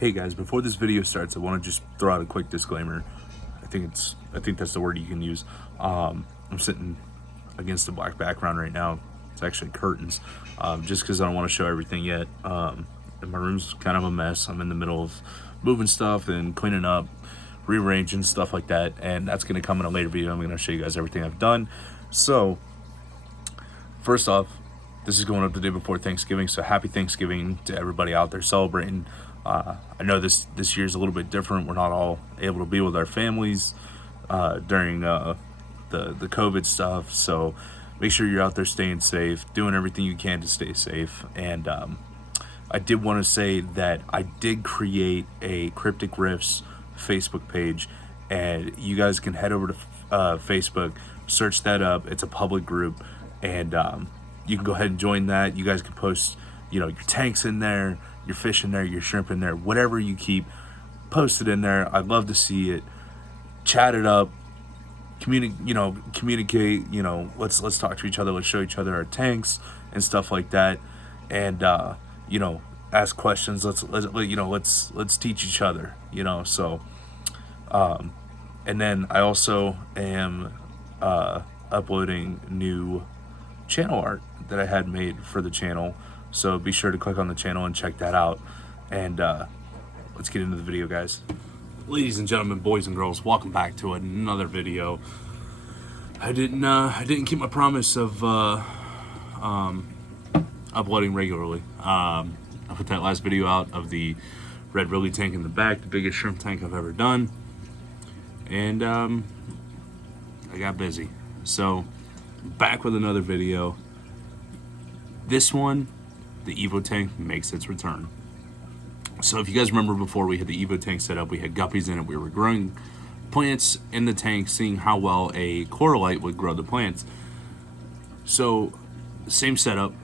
Hey guys, before this video starts, I want to just throw out a quick disclaimer. I think that's the word you can use. I'm sitting against a black background right now. It's actually curtains, just because I don't want to show everything yet. And my room's kind of a mess. I'm in the middle of moving stuff and cleaning up, rearranging stuff like that, and that's going to come in a later video. I'm going to show you guys everything I've done. So, first off, this is going up the day before Thanksgiving, so happy Thanksgiving to everybody out there celebrating. I know this year's a little bit different. We're not all able to be with our families during the COVID stuff, so make sure you're out there staying safe, doing everything you can to stay safe. And I did want to say that I did create a Cryptic Riffs Facebook page, and you guys can head over to Facebook, search that up. It's a public group, and you can go ahead and join that. You guys can post, your tanks in there, your fish in there, your shrimp in there, whatever you keep, post it in there. I'd love to see it. Chat it up. Communicate. Let's talk to each other. Let's show each other our tanks and stuff like that. And ask questions. Let's teach each other. So. And then I also am uploading new channel art that I had made for the channel. So be sure to click on the channel and check that out. And let's get into the video, guys. Ladies and gentlemen, boys and girls, welcome back to another video. I didn't keep my promise of uploading regularly. I put that last video out of the red Willy tank in the back, the biggest shrimp tank I've ever done. And I got busy. So back with another video. This one, the Evo Tank makes its return. So if you guys remember before we had the Evo Tank set up, we had guppies in it. We were growing plants in the tank, seeing how well a coralite would grow the plants. So same setup.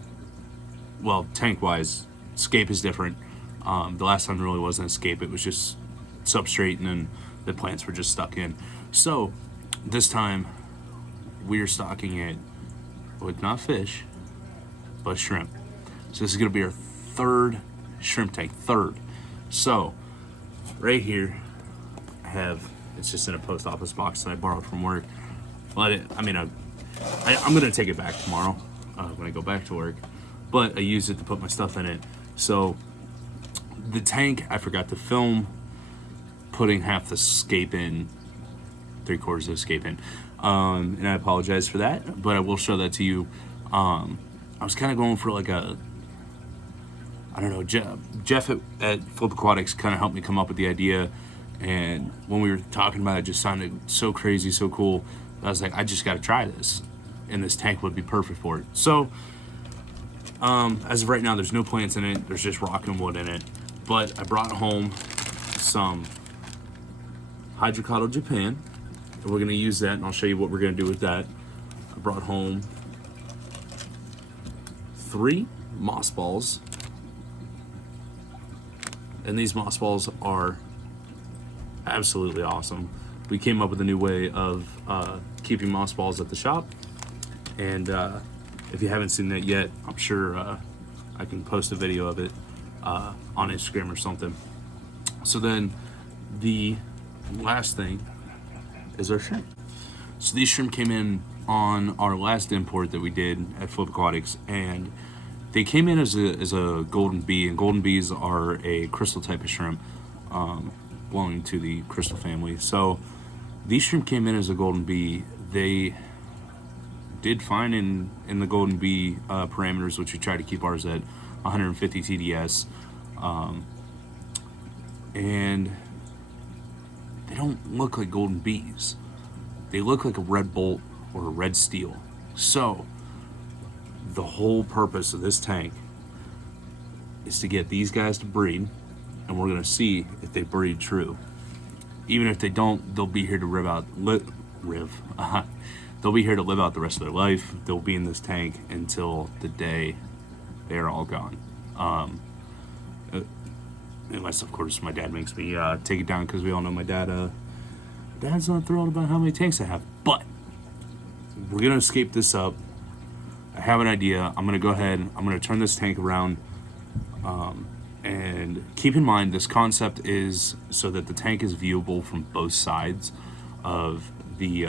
Well, tank-wise, scape is different. The last time there really wasn't a scape. It was just substrate, and then the plants were just stuck in. So this time we are stocking it with not fish, but shrimp. So this is gonna be our third shrimp tank, So right here I have, it's just in a post office box that I borrowed from work. But I'm gonna take it back tomorrow when I go back to work. But I use it to put my stuff in it. So the tank, I forgot to film putting half the scape in, 3/4 of the scape in. And I apologize for that, but I will show that to you. I was kind of going for like Jeff at Flip Aquatics kind of helped me come up with the idea, and when we were talking about it, it just sounded so crazy, so cool. I was like, I just got to try this, and this tank would be perfect for it. So, as of right now, there's no plants in it. There's just rock and wood in it. But I brought home some Hydrocotyle Japan, and we're going to use that, and I'll show you what we're going to do with that. I brought home 3 moss balls, and these moss balls are absolutely awesome. We came up with a new way of keeping moss balls at the shop, and if you haven't seen that yet, I'm sure I can post a video of it on Instagram or something. So then the last thing is our shrimp. So these shrimp came in on our last import that we did at Flip Aquatics, and they came in as a golden bee, and golden bees are a crystal type of shrimp belonging to the crystal family. So these shrimp came in as a golden bee. They did fine in the golden bee parameters, which we try to keep ours at 150 TDS, and they don't look like golden bees. They look like a red bolt or a red steel. So the whole purpose of this tank is to get these guys to breed, and we're gonna see if they breed true. Even if they don't, they'll be here to they'll be here to live out the rest of their life. They'll be in this tank until the day they are all gone. Unless, of course, my dad makes me take it down, because we all know my dad's not thrilled about how many tanks I have. But we're gonna escape this up. I have an idea. I'm gonna go ahead, I'm gonna turn this tank around, and And keep in mind, this concept is so that the tank is viewable from both sides of the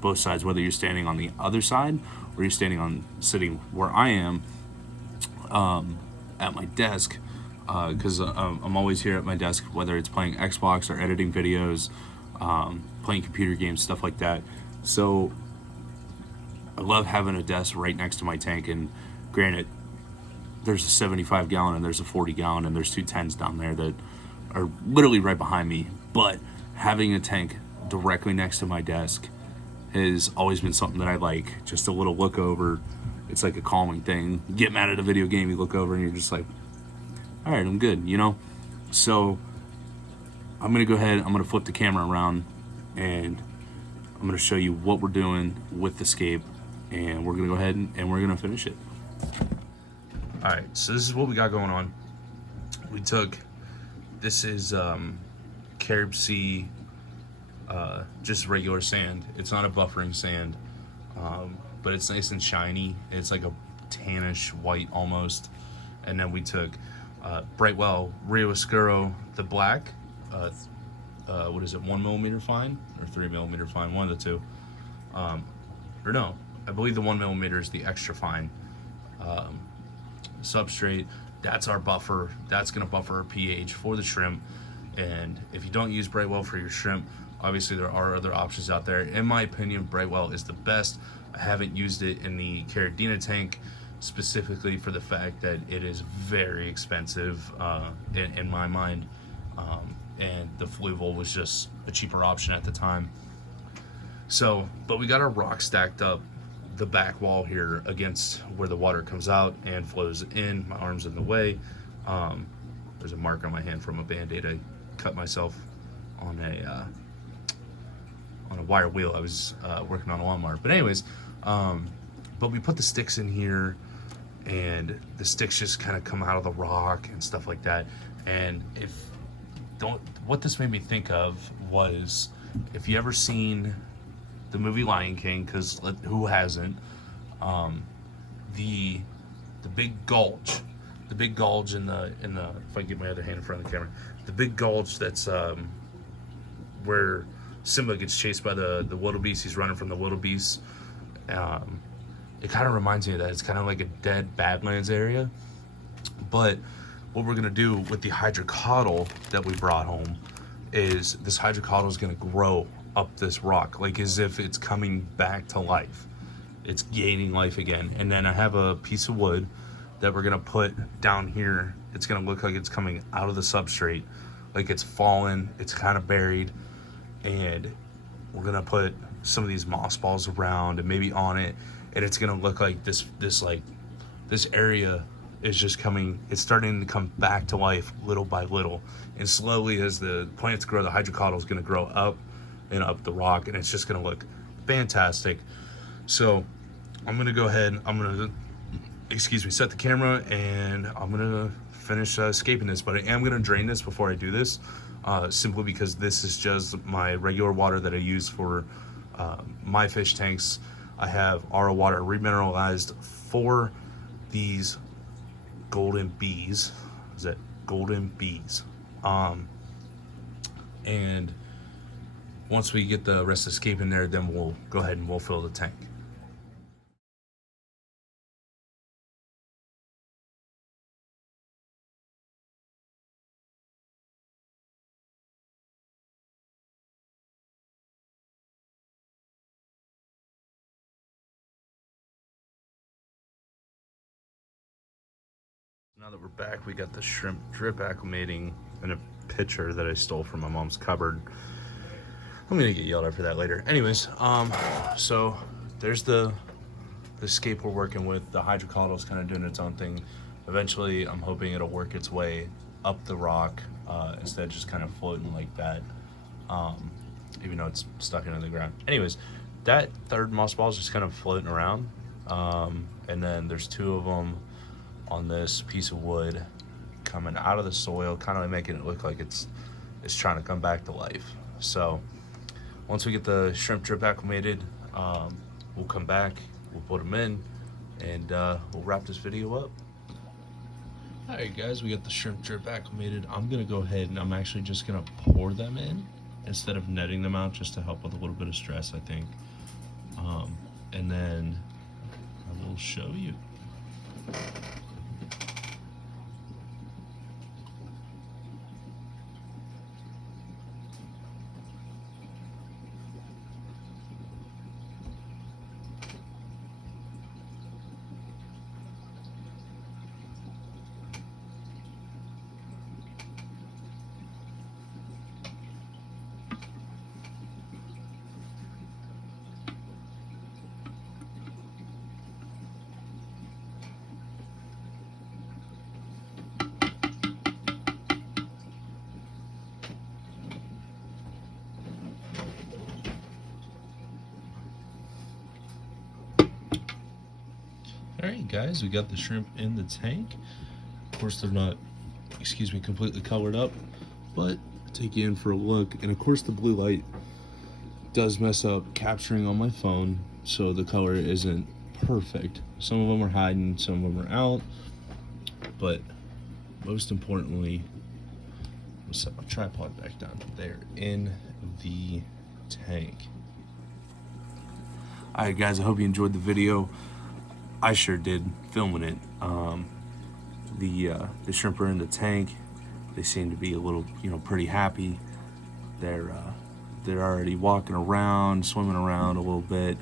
both sides, whether you're standing on the other side or you're standing on sitting where I am at my desk, because I'm always here at my desk, whether it's playing Xbox or editing videos, playing computer games, stuff like that. So I love having a desk right next to my tank. And granted, there's a 75 gallon and there's a 40 gallon and there's two 10s down there that are literally right behind me. But having a tank directly next to my desk has always been something that I like. Just a little look over. It's like a calming thing. You get mad at a video game, you look over and you're just like, all right, I'm good, you know? So I'm gonna go ahead, I'm gonna flip the camera around and I'm gonna show you what we're doing with the scape, and we're gonna go ahead and we're gonna finish it. All right, so this is what we got going on. We took, this is Carib Sea, just regular sand. It's not a buffering sand, but it's nice and shiny. It's like a tannish white almost. And then we took Brightwell Rio Oscuro, the black, what is it, 1 millimeter fine or 3 millimeter fine, one of the two. Or no, I believe the 1 millimeter is the extra fine. Substrate, that's our buffer. That's gonna buffer our pH for the shrimp. And if you don't use Brightwell for your shrimp, obviously there are other options out there. In my opinion, Brightwell is the best. I haven't used it in the Caribbean tank specifically for the fact that it is very expensive in my mind. And the Fluval was just a cheaper option at the time. So, but we got our rock stacked up the back wall here against where the water comes out and flows in. My arm's in the way. There's a mark on my hand from a band-aid I cut myself on a wire wheel. I was working on a lawnmower. But anyways, but we put the sticks in here, and the sticks just kind of come out of the rock and stuff like that. And what this made me think of was, if you ever seen the movie Lion King, because who hasn't, the big gulch, in the if I get my other hand in front of the camera, the big gulch that's where Simba gets chased by the wildebeest. He's running from the wildebeest. It kind of reminds me of that. It's kind of like a dead Badlands area. But what we're gonna do with the hydrocotyle that we brought home is this hydrocotyle is gonna grow up this rock, like as if it's coming back to life. It's gaining life again. And then I have a piece of wood that we're gonna put down here. It's gonna look like it's coming out of the substrate, like it's fallen, it's kind of buried. And we're gonna put some of these moss balls around and maybe on it, and it's gonna look like this area is just coming, it's starting to come back to life little by little. And slowly as the plants grow, the hydrocotyle is gonna grow up and up the rock, and it's just gonna look fantastic. So I'm gonna go ahead, set the camera, and I'm gonna finish scaping this. But I am gonna drain this before I do this, simply because this is just my regular water that I use for my fish tanks. I have RO water remineralized for these golden bees. Is that golden bees? And once we get the rest of the scape in there, then we'll go ahead and we'll fill the tank. Now that we're back, we got the shrimp drip acclimating in a pitcher that I stole from my mom's cupboard. I'm gonna get yelled at for that later. Anyways, so there's the scape we're working with. The hydrocotyle is kind of doing its own thing. Eventually, I'm hoping it'll work its way up the rock instead of just kind of floating like that, even though it's stuck into the ground. Anyways, that third moss ball is just kind of floating around, and then there's two of them on this piece of wood coming out of the soil, kind of making it look like it's trying to come back to life. So once we get the shrimp drip acclimated, we'll come back, we'll put them in, and we'll wrap this video up. Alright guys, we got the shrimp drip acclimated. I'm gonna go ahead and I'm actually just gonna pour them in instead of netting them out, just to help with a little bit of stress, I think. And then I will show you. Alright guys, we got the shrimp in the tank. Of course they're not, excuse me, completely colored up, but I'll take you in for a look. And of course the blue light does mess up capturing on my phone, so the color isn't perfect. Some of them are hiding, some of them are out, but most importantly, I'll set my tripod back down. They're in the tank. Alright guys, I hope you enjoyed the video. I sure did, filming it. The shrimp are in the tank. They seem to be a little, pretty happy. They're already walking around, swimming around a little bit.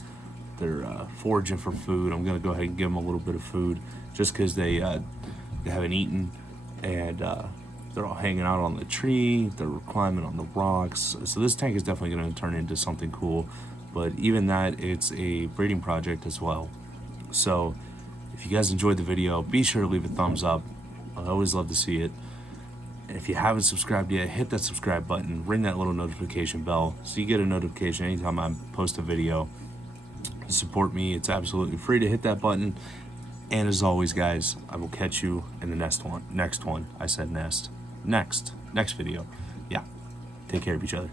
They're foraging for food. I'm gonna go ahead and give them a little bit of food, just because they haven't eaten, and they're all hanging out on the tree. They're climbing on the rocks. So this tank is definitely gonna turn into something cool. But even that, it's a breeding project as well. So if you guys enjoyed the video, be sure to leave a thumbs up. I always love to see it. And if you haven't subscribed yet, hit that subscribe button, ring that little notification bell so you get a notification anytime I post a video. To support me, it's absolutely free to hit that button. And as always guys, I will catch you in the next one. I said next video. Yeah, take care of each other.